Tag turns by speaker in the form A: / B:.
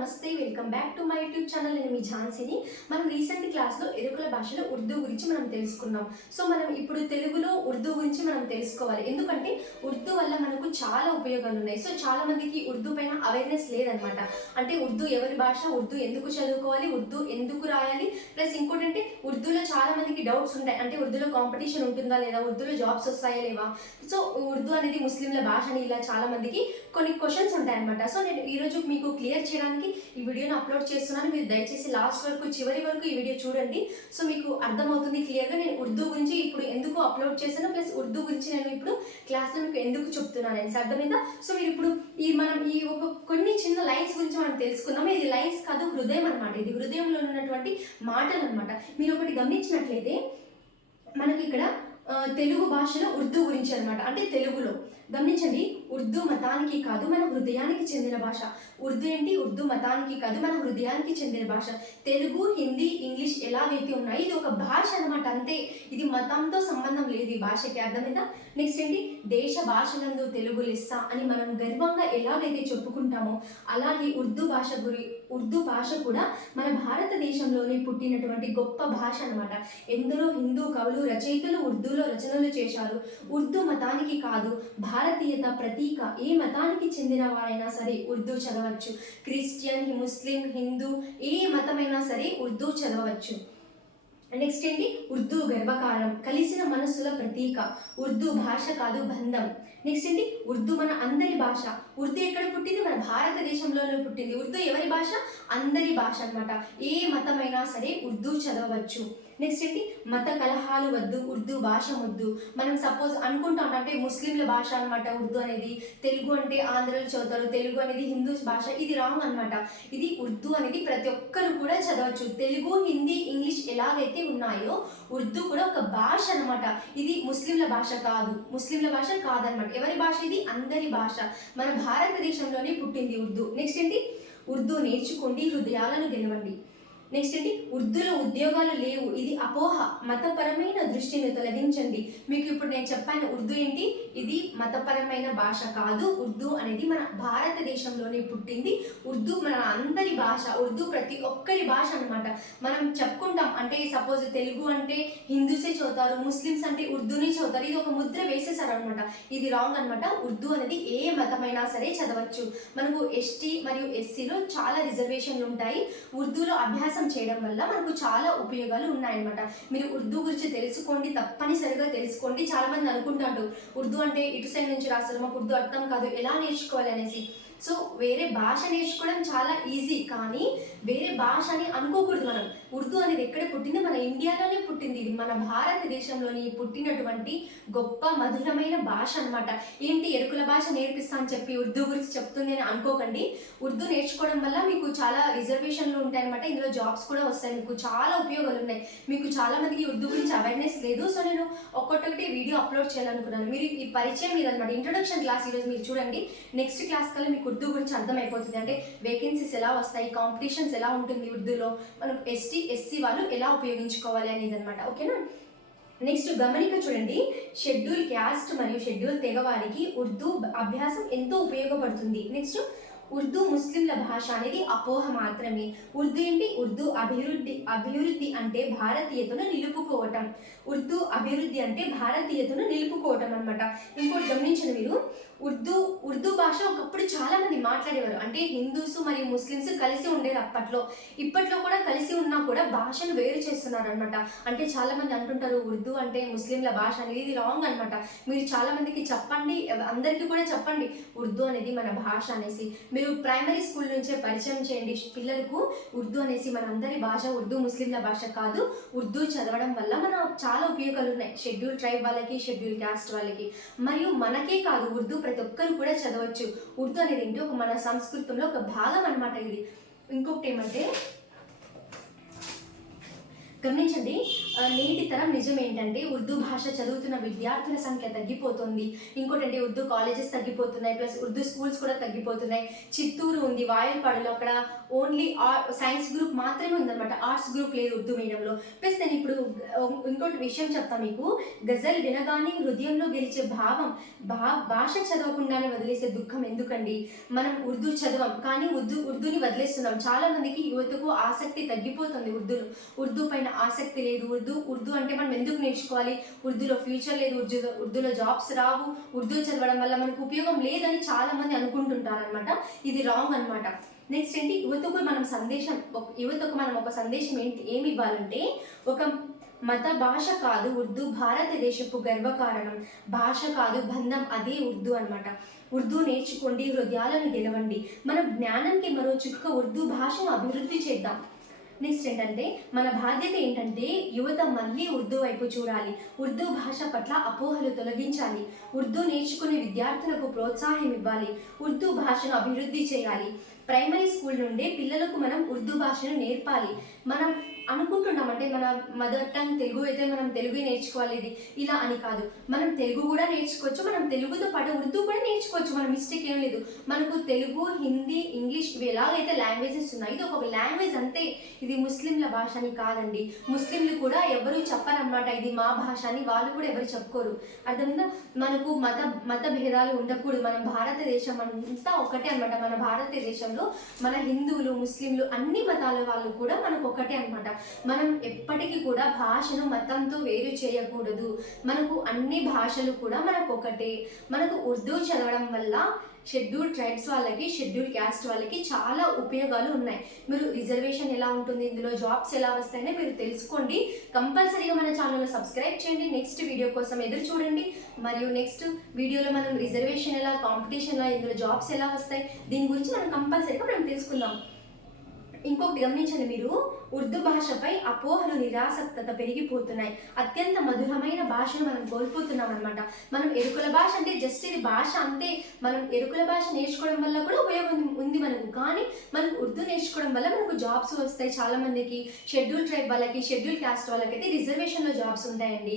A: నమస్తే welcome back to my YouTube channel. నేను మీ ఝాన్సీని. మనం రీసెంట్ క్లాస్లో ఎరుకుల భాషలో ఉర్దూ గురించి మనం తెలుసుకున్నాం. సో మనం ఇప్పుడు తెలుగులో ఉర్దూ గురించి మనం తెలుసుకోవాలి. ఎందుకంటే ఉర్దూ వల్ల మనకు చాలా ఉపయోగాలు ఉన్నాయి. సో చాలా మందికి ఉర్దూ పైన అవేర్నెస్ లేదనమాట. అంటే ఉర్దూ ఎవరి భాష ఉర్దూ ఎందుకు చదువుకోవాలి ఉర్దూ ఎందుకు రాయాలి? ప్లస్ ఇంకోటి అంటే ఉర్దూలో చాలా మందికి డౌట్స్ ఉంటాయి. అంటే ఉర్దూలో కాంపిటీషన్ ఉంటుందా లేదా? ఉర్దూలో జాబ్స్ వస్తాయా లేవా? సో ఉర్దూ అనేది ముస్లింల భాష అని ఇలా చాలా మందికి కొన్ని క్వశ్చన్స్ ఉంటాయన్నమాట. సో నేను ఈరోజు మీకు క్లియర్ చేయడానికి ఈ వీడియోని అప్లోడ్ చేస్తున్నాను. మీరు దయచేసి లాస్ట్ వరకు చివరి వరకు ఈ వీడియో చూడండి. సో మీకు అర్థమవుతుంది క్లియర్గా నేను ఉర్దూ గురించి ఇప్పుడు ఎందుకు అప్లోడ్ చేశాను ప్లస్ ఉర్దూ గురించి నేను ఇప్పుడు క్లాస్లో మీకు ఎందుకు చెప్తున్నాను అనేసి అర్థమైందా? సో మీరు ఇప్పుడు ఈ మనం ఈ ఒక కొన్ని చిన్న లైన్స్ గురించి మనం తెలుసుకుందాం. ఇది లైన్స్ కాదు హృదయం అనమాట ఇది హృదయంలో ఉన్నటువంటి మాటలు అనమాట మీరు ఒకటి గమనించినట్లయితే మనకి ఇక్కడ తెలుగు భాషలో ఉర్దూ గురించి అనమాట అంటే తెలుగులో. గమనించండి ఉర్దూ మతానికి కాదు మన హృదయానికి చెందిన భాష. ఉర్దూ ఏంటి? ఉర్దూ మతానికి కాదు మన హృదయానికి చెందిన భాష. తెలుగు హిందీ ఇంగ్లీష్ ఎలాగైతే ఉన్నాయి ఇది ఒక భాష అనమాట అంతే. ఇది మతంతో సంబంధం లేదు ఈ భాషకి. అర్థమైందా? నెక్స్ట్ ఏంటి? దేశ భాషలందు తెలుగు లెస్స అని మనం గర్వంగా ఎలాగైతే చెప్పుకుంటామో అలాగే ఉర్దూ భాష గురి ఉర్దూ భాష కూడా మన భారతదేశంలోనే పుట్టినటువంటి గొప్ప భాష అనమాట ఎందరో హిందూ కవులు రచయితలు ఉర్దూలో రచనలు చేశారు. ఉర్దూ మతానికి కాదు భారతీయత ప్రతీక. ఏ మతానికి చెందిన వారైనా సరే ఉర్దూ చదవచ్చు. క్రిస్టియన్ ముస్లిం హిందూ ఏ మతమైనా సరే ఉర్దూ చదవచ్చు. నెక్స్ట్ ఏంటి? ఉర్దూ గర్వకారం కలిసిన మనస్సుల ప్రతీక. ఉర్దూ భాష కాదు బంధం. నెక్స్ట్ ఏంటి? ఉర్దూ మన అందరి భాష. ఉర్దూ ఎక్కడ పుట్టింది? మన భారతదేశంలోనే పుట్టింది. ఉర్దూ ఎవరి భాష? అందరి భాష అన్నమాట. ఏ మతమైనా సరే ఉర్దూ చదవచ్చు నెక్స్ట్ ఏంటి? మత కలహాలు వద్దు ఉర్దూ భాష వద్దు మనం సపోజ్ అనుకుంటాం అంటే ముస్లింల భాష అనమాట ఉర్దూ అనేది. తెలుగు అంటే ఆంధ్రలో చదువుతారు తెలుగు అనేది హిందూస్ భాష. ఇది రాంగ్ అన్నమాట. ఇది ఉర్దూ అనేది ప్రతి ఒక్కరు కూడా చదవచ్చు. తెలుగు హిందీ ఇంగ్లీష్ ఎలాగైతే ఉన్నాయో ఉర్దూ కూడా ఒక భాష అన్నమాట. ఇది ముస్లింల భాష కాదు. ముస్లింల భాష కాదనమాట ఎవరి భాష ఇది? అందరి భాష. మన భారతదేశంలోనే పుట్టింది ఉర్దూ. నెక్స్ట్ ఏంటి? ఉర్దూ నేర్చుకోండి హృదయాలను గెలవండి. నెక్స్ట్ ఏంటి ఉర్దూలో ఉద్యోగాలు లేవు. ఇది అపోహ. మతపరమైన దృష్టిని తొలగించండి. మీకు ఇప్పుడు నేను చెప్పాను ఉర్దూ ఏంటి? ఇది మతపరమైన భాష కాదు. ఉర్దూ అనేది మన భారతదేశంలోనే పుట్టింది. ఉర్దూ మన అందరి భాష ఉర్దూ ప్రతి ఒక్కరి భాష అన్నమాట. మనం చెప్పుకుంటాం అంటే సపోజ్ తెలుగు అంటే హిందూసే చదువుతారు ముస్లిమ్స్ అంటే ఉర్దూనే చదువుతారు. ఇది ఒక ముద్ర వేసేసారు అనమాట ఇది రాంగ్ అన్నమాట. ఉర్దూ అనేది ఏ మతమైనా సరే చదవచ్చు. మనకు ఎస్టీ మరియు ఎస్సీలో చాలా రిజర్వేషన్లు ఉంటాయి. ఉర్దూలో అభ్యాసం చేయడం వల్ల మనకు చాలా ఉపయోగాలు ఉన్నాయన్నమాట. మీరు ఉర్దూ గురించి తెలుసుకోండి తప్పనిసరిగా తెలుసుకోండి. చాలామంది అనుకుంటారు ఉర్దూ అంటే ఇటు సైడ్ నుంచి రాస్తారు మాకు ఉర్దూ అర్థం కాదు ఎలా నేర్చుకోవాలి అనేసి. సో వేరే భాష నేర్చుకోవడం చాలా ఈజీ కానీ వేరే భాష అని అనుకోకూడదు మనం. ఉర్దూ అనేది ఎక్కడ పుట్టింది మన ఇండియాలోనే పుట్టింది. ఇది మన భారతదేశంలోని పుట్టినటువంటి గొప్ప మధురమైన భాష అన్నమాట. ఏంటి ఎరుకుల భాష నేర్పిస్తా అని చెప్పి ఉర్దూ గురించి చెప్తుంది అని అనుకోకండి. ఉర్దూ నేర్చుకోవడం వల్ల మీకు చాలా రిజర్వేషన్లు ఉంటాయి అనమాట ఇందులో జాబ్స్ కూడా వస్తాయి. మీకు చాలా ఉపయోగాలు ఉన్నాయి. మీకు చాలా మందికి ఉర్దూ గురించి అవేర్నెస్ లేదు. సో నేను ఒక్కొక్కటి వీడియో అప్లోడ్ చేయాలనుకున్నాను. మీరు ఈ పరిచయం మీద ఇంట్రొడక్షన్ క్లాస్ ఈరోజు మీరు చూడండి. నెక్స్ట్ క్లాస్ కల్లా మీకు ఉర్దూ గురించి అర్థమైపోతుంది. అంటే వేకెన్సీస్ ఎలా వస్తాయి? కాంపిటీషన్స్ ఎలా ఉంటుంది ఉర్దూలో? మనం ఎస్టీ ఎస్సీ వాళ్ళు ఎలా ఉపయోగించుకోవాలి అనేది అనమాట ఓకేనా? నెక్స్ట్ గమనిక చూడండి. షెడ్యూల్ క్యాస్ట్ మరియు షెడ్యూల్ తెగ వారికి ఉర్దూ అభ్యాసం ఎంతో ఉపయోగపడుతుంది. నెక్స్ట్ ఉర్దూ ముస్లింల భాష అనేది అపోహ మాత్రమే. ఉర్దూ ఏంటి? ఉర్దూ అభివృద్ధి అభివృద్ధి అంటే భారతీయతను నిలుపుకోవటం. ఉర్దూ అభివృద్ధి అంటే భారతీయతను నిలుపుకోవటం అనమాట ఇంకోటి గమనించండి మీరు. ఉర్దూ ఉర్దూ భాష ఒకప్పుడు చాలా మంది మాట్లాడేవారు. అంటే హిందూస్ మరియు ముస్లిమ్స్ కలిసి ఉండేది అప్పట్లో. ఇప్పట్లో కూడా కలిసి ఉన్నా కూడా భాషను వేరు చేస్తున్నారు అనమాట అంటే చాలా మంది అంటుంటారు ఉర్దూ అంటే ముస్లింల భాష అనేది ఇది రాంగ్ అనమాట మీరు చాలా మందికి చెప్పండి అందరికీ కూడా చెప్పండి ఉర్దూ అనేది మన భాష అనేసి. మీరు ప్రైమరీ స్కూల్ నుంచే పరిచయం చేయండి. పిల్లలకు ఉర్దూ అనేసి మన అందరి భాష ఉర్దూ ముస్లింల భాష కాదు. ఉర్దూ చదవడం వల్ల మన చాలా ఉపయోగాలు ఉన్నాయి. షెడ్యూల్ ట్రైబ్ వాళ్ళకి షెడ్యూల్ క్యాస్ట్ వాళ్ళకి. మరియు మనకే కాదు ఉర్దూ ప్రతి ఒక్కరు కూడా చదవచ్చు. ఉర్దూ అనేది ఏంటి? ఒక మన సంస్కృతంలో ఒక భాగం అనమాట ఇది. ఇంకొకటి ఏమంటే గమనించండి నేటి తరం నిజం ఏంటంటే ఉర్దూ భాష చదువుతున్న విద్యార్థుల సంఖ్య తగ్గిపోతుంది. ఇంకోటంటే ఉర్దూ కాలేజెస్ తగ్గిపోతున్నాయి ప్లస్ ఉర్దూ స్కూల్స్ కూడా తగ్గిపోతున్నాయి. చిత్తూరు ఉంది వాయల్పాడులో అక్కడ ఓన్లీ సైన్స్ గ్రూప్ మాత్రమే ఉందన్నమాట. ఆర్ట్స్ గ్రూప్ లేదు ఉర్దూ మీడియంలో. ప్లస్ నేను ఇప్పుడు ఇంకోటి విషయం చెప్తాను మీకు. గజల్ వినగానే హృదయంలో గెలిచే భావం భా భాష చదవకుండానే వదిలేసే దుఃఖం ఎందుకండి? మనం ఉర్దూ చదవం కానీ ఉర్దూ ఉర్దూని వదిలేస్తున్నాం. చాలా మందికి యువతకు ఆసక్తి తగ్గిపోతుంది ఉర్దూలో. ఉర్దూ పైన ఆసక్తి లేదు. ఉర్దూ ఉర్దూ అంటే మనం ఎందుకు నేర్చుకోవాలి? ఉర్దూలో ఫ్యూచర్ లేదు ఉర్దూలో ఉర్దూలో జాబ్స్ రావు ఉర్దూ చదవడం వల్ల మనకు ఉపయోగం లేదని చాలా మంది ఇది రాంగ్ అన్నమాట. నెక్స్ట్ ఏంటి? యువతకు మనం సందేశం ఒక- యువతకు మనం ఒక సందేశం ఏంటి ఏమి ఇవ్వాలంటే ఒక మత భాష కాదు ఉర్దూ భారతదేశపు గర్వకారణం. భాష కాదు బంధం అదే ఉర్దూ అన్నమాట. ఉర్దూ నేర్చుకోండి హృదయాలను గెలవండి. మన జ్ఞానంకి మరో చుక్క ఉర్దూ భాషను అభివృద్ధి చేద్దాం. నెక్స్ట్ ఏంటంటే మన బాధ్యత ఏంటంటే యువత మళ్ళీ ఉర్దూ వైపు చూడాలి. ఉర్దూ భాష పట్ల అపోహలు తొలగించాలి. ఉర్దూ నేర్చుకునే విద్యార్థులకు ప్రోత్సాహం ఇవ్వాలి. ఉర్దూ భాషను అభివృద్ధి చేయాలి. ప్రైమరీ స్కూల్ నుండి పిల్లలకు మనం ఉర్దూ భాషను నేర్పాలి. మనం అనుకుంటున్నాం అంటే మన మదర్ టంగ్ తెలుగు అయితే మనం తెలుగే నేర్చుకోవాలి ఇది ఇలా అని కాదు. మనం తెలుగు కూడా నేర్చుకోవచ్చు మనం తెలుగుతో పాటు ఉర్దూ కూడా నేర్చుకోవచ్చు. మన మిస్టేక్ ఏం లేదు. మనకు తెలుగు హిందీ ఇంగ్లీష్ ఇవి ఎలాగైతే లాంగ్వేజెస్ ఉన్నాయి ఇది ఒక లాంగ్వేజ్ అంతే. ఇది ముస్లింల భాష అని కాదండి. ముస్లింలు కూడా ఎవరు చెప్పరన్నమాట. ఇది మా భాష అని వాళ్ళు కూడా ఎవరు చెప్పుకోరు. అర్థమైందా? మనకు మత మత భేదాలు ఉండకూడదు. మనం భారతదేశం అంతా ఒకటే అన్నమాట. మన భారతదేశంలో మన హిందువులు ముస్లింలు అన్ని మతాల వాళ్ళు కూడా మనకు ఒకటే అనమాట మనం ఎప్పటికీ కూడా భాషను మతంతో వేరు చేయకూడదు. మనకు అన్ని భాషలు కూడా మనకు ఒకటే. మనకు ఉర్దూ చదవడం వల్ల షెడ్యూల్ ట్రైబ్స్ వాళ్ళకి షెడ్యూల్ క్యాస్ట్ వాళ్ళకి చాలా ఉపయోగాలు ఉన్నాయి. మీరు రిజర్వేషన్ ఎలా ఉంటుంది ఇందులో జాబ్స్ ఎలా వస్తాయనే మీరు తెలుసుకోండి. కంపల్సరీగా మన ఛానల్ సబ్స్క్రైబ్ చేయండి. నెక్స్ట్ వీడియో కోసం ఎదురు చూడండి. మరియు నెక్స్ట్ వీడియోలో మనం రిజర్వేషన్ ఎలా కాంపిటీషన్ ఎలా ఇందులో జాబ్స్ ఎలా వస్తాయి దీని గురించి మనం కంపల్సరీగా మనం తెలుసుకుందాం. ఇంకొకటి గమనించండి మీరు ఉర్దూ భాషపై అపోహలు నిరాసక్తత పెరిగిపోతున్నాయి. అత్యంత మధురమైన భాషను మనం కోల్పోతున్నాం అనమాట మనం ఎరుకుల భాష అంటే జస్ట్ ఇది భాష అంతే. మనం ఎరుకుల భాష నేర్చుకోవడం వల్ల కూడా ఉపయోగం ఉంది మనకు. కానీ మనకు ఉర్దూ నేర్చుకోవడం వల్ల మనకు జాబ్స్ వస్తాయి చాలా మందికి షెడ్యూల్ ట్రైబ్ వాళ్ళకి షెడ్యూల్ క్యాస్ట్ వాళ్ళకి అయితే రిజర్వేషన్లో జాబ్స్ ఉంటాయండి.